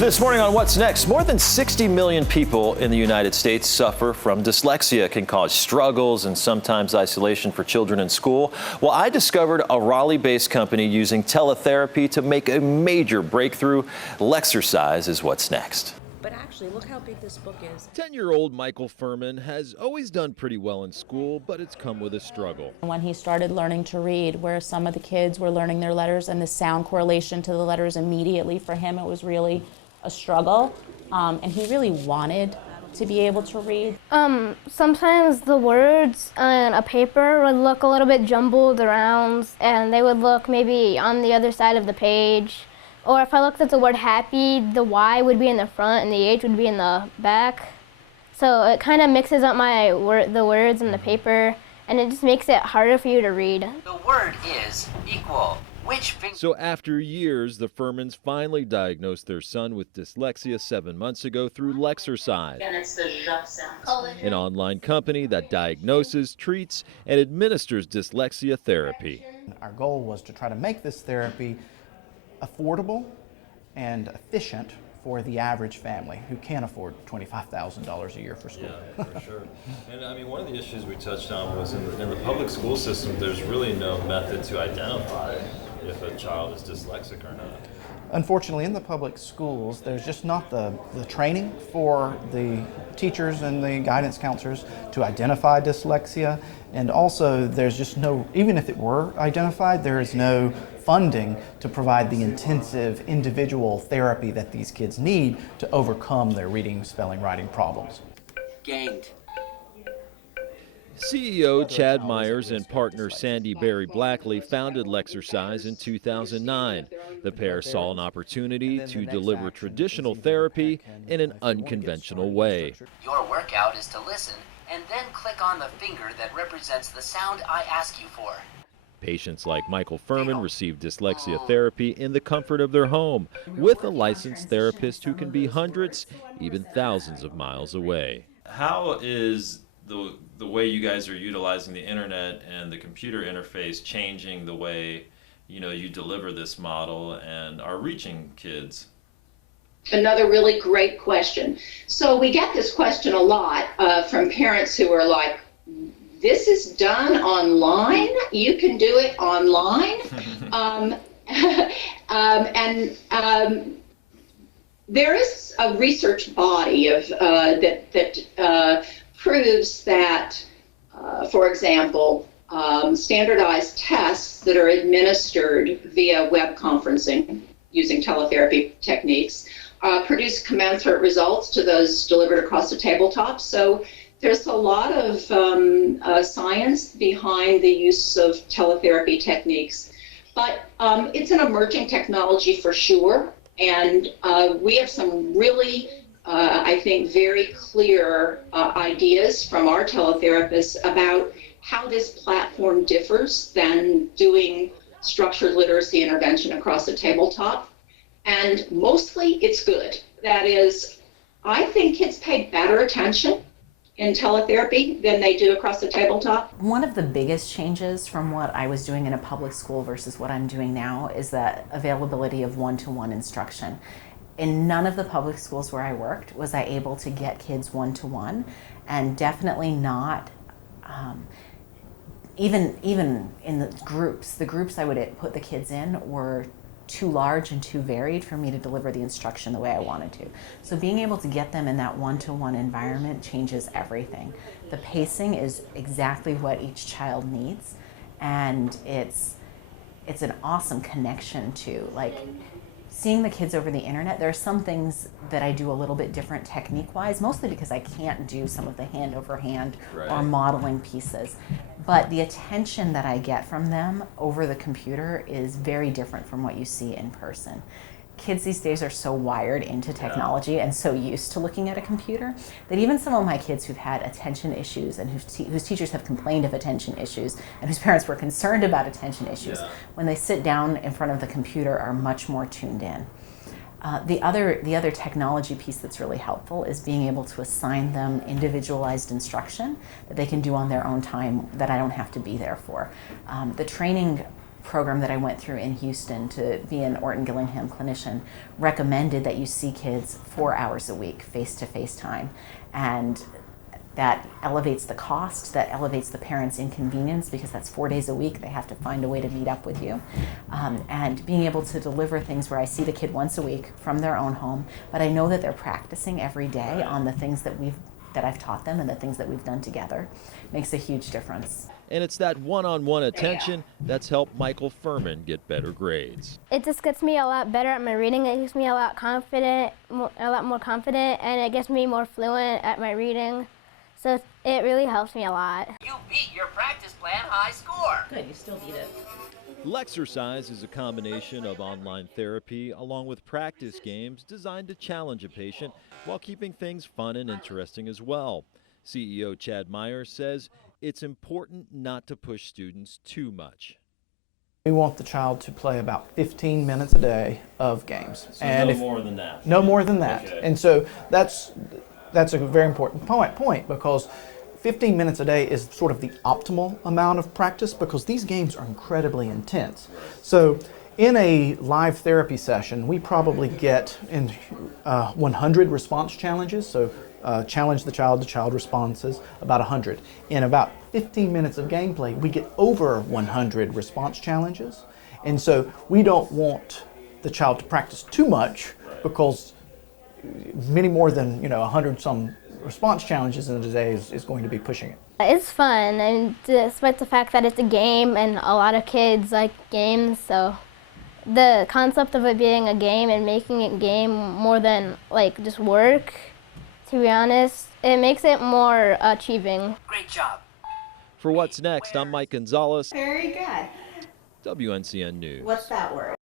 This morning on What's Next, more than 60 million people in the United States suffer from dyslexia. It can cause struggles and sometimes isolation for children in school. Well, I discovered a Raleigh-based company using teletherapy to make a major breakthrough. Lexercise is what's next. But actually, look how big this book is. 10-year-old Michael Furman has always done pretty well in school, but it's come with a struggle. When he started learning to read, where some of the kids were learning their letters and the sound correlation to the letters immediately, for him it was really a struggle, and he really wanted to be able to read. Sometimes the words on a paper would look a little bit jumbled around, and they would look maybe on the other side of the page. Or if I looked at the word happy, the Y would be in the front and the H would be in the back. So it kind of mixes up the words in the paper, and it just makes it harder for you to read. The word is equal. Which finger? So after years, the Furmans finally diagnosed their son with dyslexia 7 months ago through Lexercise, And it's the J sound. an online company that diagnoses, treats, and administers dyslexia therapy. Our goal was to try to make this therapy affordable and efficient for the average family who can't afford $25,000 a year for school. Yeah, for sure. And I mean, one of the issues we touched on was in the public school system, there's really no method to identify if a child is dyslexic or not. Unfortunately, in the public schools, there's just not the training for the teachers and the guidance counselors to identify dyslexia. And also, there's just no, even if it were identified, there is no funding to provide the intensive individual therapy that these kids need to overcome their reading, spelling, writing problems. Gained. CEO Chad Myers and partner Sandy Berry Blackley founded Lexercise in 2009. The pair saw an opportunity to deliver traditional therapy in an unconventional way. Your workout is to listen and then click on the finger that represents the sound I ask you for. Patients like Michael Furman receive dyslexia therapy in the comfort of their home with a licensed therapist who can be hundreds, even thousands of miles away. How is the way you guys are utilizing the internet and the computer interface changing the way you deliver this model and are reaching kids? Another really great question. So we get this question a lot from parents who are like, this is done online? You can do it online? There is a research body that proves that, for example, standardized tests that are administered via web conferencing using teletherapy techniques produce commensurate results to those delivered across the tabletop. So there's a lot of science behind the use of teletherapy techniques, but it's an emerging technology for sure. And we have some really, I think, very clear ideas from our teletherapists about how this platform differs than doing structured literacy intervention across the tabletop. And mostly it's good. That is, I think kids pay better attention in teletherapy than they do across the tabletop. One of the biggest changes from what I was doing in a public school versus what I'm doing now is the availability of one-to-one instruction. In none of the public schools where I worked was I able to get kids one-to-one, and definitely not even in the groups I would put the kids in were too large and too varied for me to deliver the instruction the way I wanted to. So being able to get them in that one-to-one environment changes everything. The pacing is exactly what each child needs, and it's an awesome connection to, like, seeing the kids over the internet. There are some things that I do a little bit different technique-wise, mostly because I can't do some of the hand-over-hand or modeling pieces. But the attention that I get from them over the computer is very different from what you see in person. Kids these days are so wired into technology and so used to looking at a computer that even some of my kids who've had attention issues and whose teachers have complained of attention issues and whose parents were concerned about attention issues, when they sit down in front of the computer are much more tuned in. The other technology piece that's really helpful is being able to assign them individualized instruction that they can do on their own time that I don't have to be there for. The training program that I went through in Houston to be an Orton Gillingham clinician recommended that you see kids 4 hours a week, face-to-face time. And that elevates the cost, that elevates the parents' inconvenience, because that's 4 days a week. They have to find a way to meet up with you. And being able to deliver things where I see the kid once a week from their own home, but I know that they're practicing every day on the things that I've taught them and the things that we've done together makes a huge difference. And it's that one-on-one attention that's helped Michael Furman get better grades. It just gets me a lot better at my reading. It gets me a lot more confident, and it gets me more fluent at my reading. So it really helps me a lot. You beat your practice plan high score. Good, you still beat it. Lexercise is a combination of online therapy along with practice games designed to challenge a patient while keeping things fun and interesting as well. CEO Chad Myers says it's important not to push students too much. We want the child to play about 15 minutes a day of games. So and no if, more than that. No more than that. Okay. And so that's a very important point, because 15 minutes a day is sort of the optimal amount of practice, because these games are incredibly intense. So in a live therapy session, we probably get 100 response challenges. So challenge the child responses, about 100. In about 15 minutes of gameplay, we get over 100 response challenges. And so we don't want the child to practice too much, because many more than 100 some response challenges in a day is going to be pushing it. It's fun, and despite the fact that it's a game and a lot of kids like games, so the concept of it being a game and making it game more than like just work, to be honest, it makes it more achieving. Great job. For What's Next, I'm Mike Gonzalez, Very good. WNCN News. What's that word?